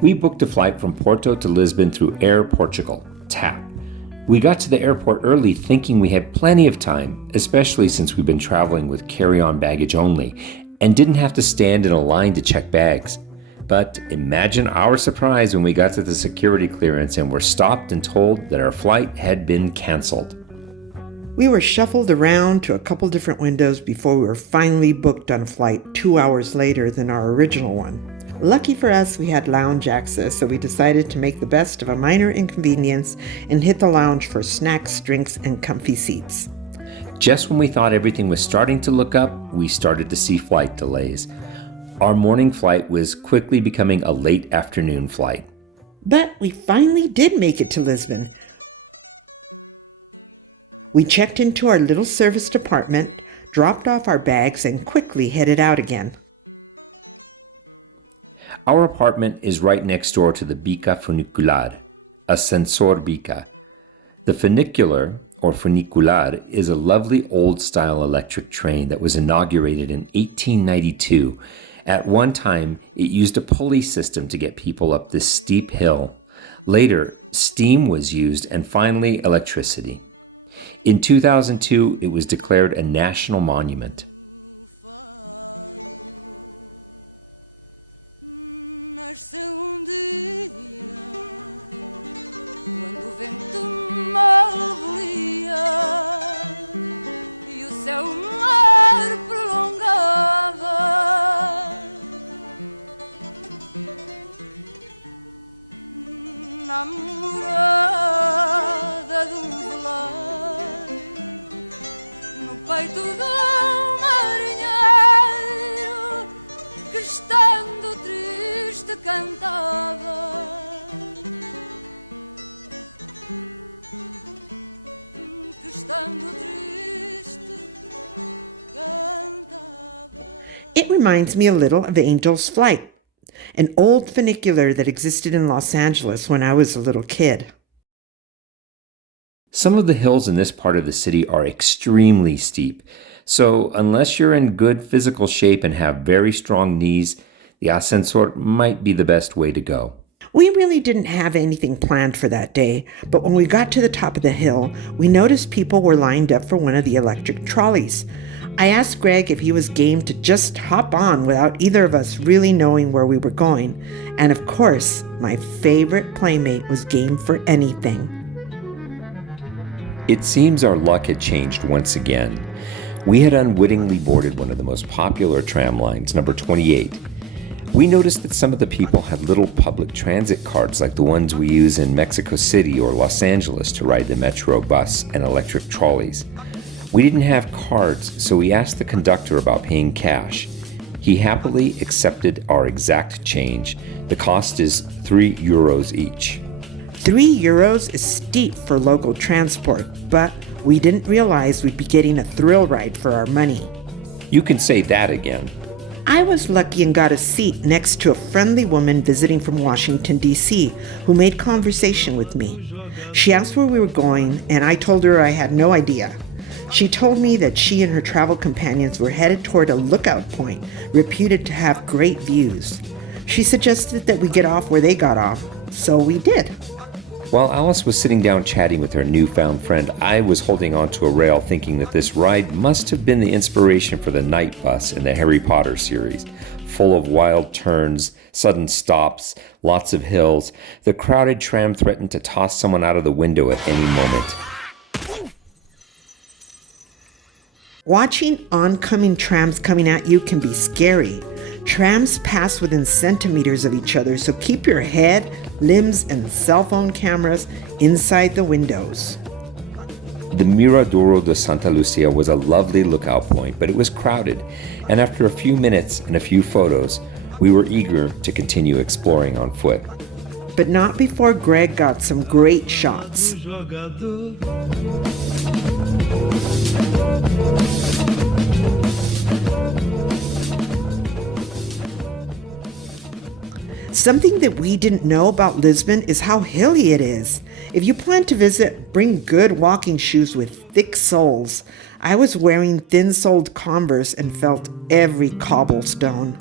We booked a flight from Porto to Lisbon through Air Portugal, TAP. We got to the airport early thinking we had plenty of time, especially since we've been traveling with carry-on baggage only, and didn't have to stand in a line to check bags. But imagine our surprise when we got to the security clearance and were stopped and told that our flight had been canceled. We were shuffled around to a couple different windows before we were finally booked on a flight 2 hours later than our original one. Lucky for us, we had lounge access, so we decided to make the best of a minor inconvenience and hit the lounge for snacks, drinks, and comfy seats. Just when we thought everything was starting to look up, we started to see flight delays. Our morning flight was quickly becoming a late afternoon flight. But we finally did make it to Lisbon. We checked into our little serviced apartment, dropped off our bags, and quickly headed out again. Our apartment is right next door to the Bica Funicular, Ascensor da Bica. The funicular, or funicular, is a lovely old-style electric train that was inaugurated in 1892. At one time, it used a pulley system to get people up this steep hill. Later, steam was used and finally electricity. In 2002, it was declared a national monument. It reminds me a little of Angel's Flight, an old funicular that existed in Los Angeles when I was a little kid. Some of the hills in this part of the city are extremely steep, so unless you're in good physical shape and have very strong knees, the ascensor might be the best way to go. We really didn't have anything planned for that day, but when we got to the top of the hill, we noticed people were lined up for one of the electric trolleys. I asked Greg if he was game to just hop on without either of us really knowing where we were going. And of course, my favorite playmate was game for anything. It seems our luck had changed once again. We had unwittingly boarded one of the most popular tram lines, number 28. We noticed that some of the people had little public transit cards like the ones we use in Mexico City or Los Angeles to ride the metro, bus, and electric trolleys. We didn't have cards, so we asked the conductor about paying cash. He happily accepted our exact change. The cost is €3 each. €3 is steep for local transport, but we didn't realize we'd be getting a thrill ride for our money. You can say that again. I was lucky and got a seat next to a friendly woman visiting from Washington, D.C., who made conversation with me. She asked where we were going, and I told her I had no idea. She told me that she and her travel companions were headed toward a lookout point reputed to have great views. She suggested that we get off where they got off, so we did. While Alice was sitting down chatting with her newfound friend, I was holding onto a rail thinking that this ride must have been the inspiration for the night bus in the Harry Potter series. Full of wild turns, sudden stops, lots of hills, the crowded tram threatened to toss someone out of the window at any moment. Watching oncoming trams coming at you can be scary. Trams pass within centimeters of each other, so keep your head, limbs, and cell phone cameras inside the windows. The Miradouro de Santa Luzia was a lovely lookout point, but it was crowded, and after a few minutes and a few photos, we were eager to continue exploring on foot. But not before Greg got some great shots. Something that we didn't know about Lisbon is how hilly it is. If you plan to visit, bring good walking shoes with thick soles. I was wearing thin-soled Converse and felt every cobblestone.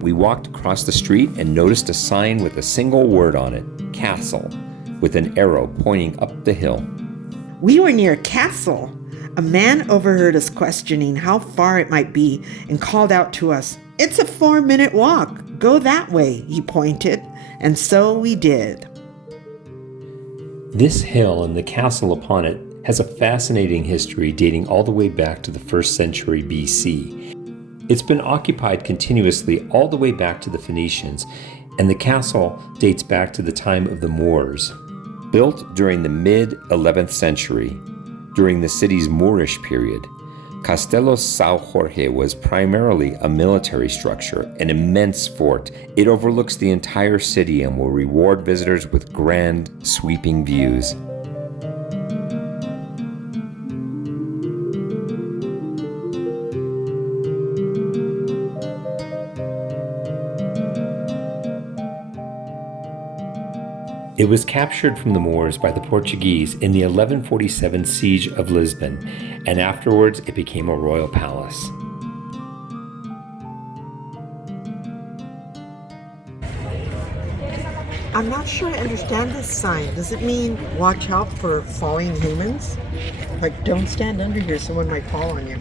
we walked across the street and noticed a sign with a single word on it, Castle, with an arrow pointing up the hill. We were near a castle. A man overheard us questioning how far it might be and called out to us, "It's a 4-minute walk. Go that way," he pointed, and so we did. This hill and the castle upon it has a fascinating history dating all the way back to the 1st century BC. It's been occupied continuously all the way back to the Phoenicians, and the castle dates back to the time of the Moors. Built during the mid-11th century, during the city's Moorish period, Castelo de São Jorge was primarily a military structure, an immense fort. It overlooks the entire city and will reward visitors with grand, sweeping views. It was captured from the Moors by the Portuguese in the 1147 siege of Lisbon, and afterwards it became a royal palace. I'm not sure I understand this sign. Does it mean watch out for falling humans? Like, don't stand under here, someone might fall on you.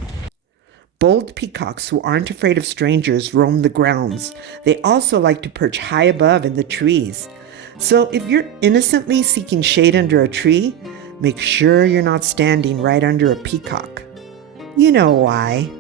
Bold peacocks who aren't afraid of strangers roam the grounds. They also like to perch high above in the trees. So if you're innocently seeking shade under a tree, make sure you're not standing right under a peacock. You know why.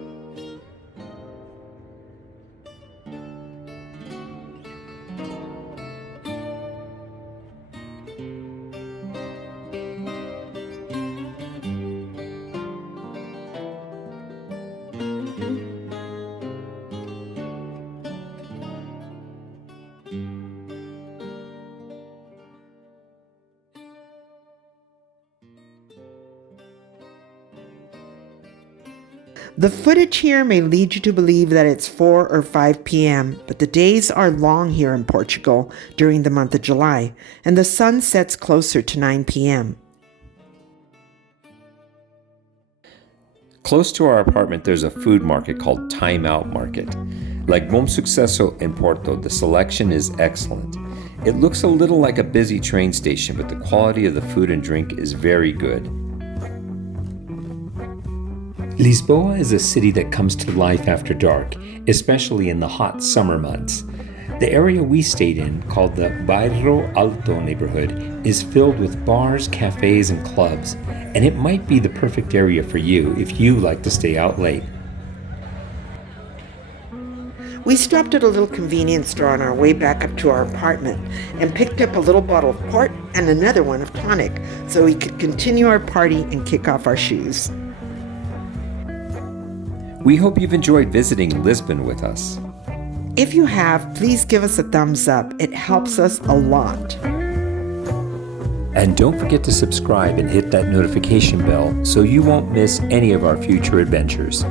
The footage here may lead you to believe that it's 4 or 5 p.m., but the days are long here in Portugal during the month of July, and the sun sets closer to 9 p.m. Close to our apartment, there's a food market called Time Out Market. Like Bom Sucesso in Porto, the selection is excellent. It looks a little like a busy train station, but the quality of the food and drink is very good. Lisboa is a city that comes to life after dark, especially in the hot summer months. The area we stayed in, called the Bairro Alto neighborhood, is filled with bars, cafes, and clubs, and it might be the perfect area for you if you like to stay out late. We stopped at a little convenience store on our way back up to our apartment and picked up a little bottle of port and another one of tonic so we could continue our party and kick off our shoes. We hope you've enjoyed visiting Lisbon with us. If you have, please give us a thumbs up. It helps us a lot. And don't forget to subscribe and hit that notification bell so you won't miss any of our future adventures.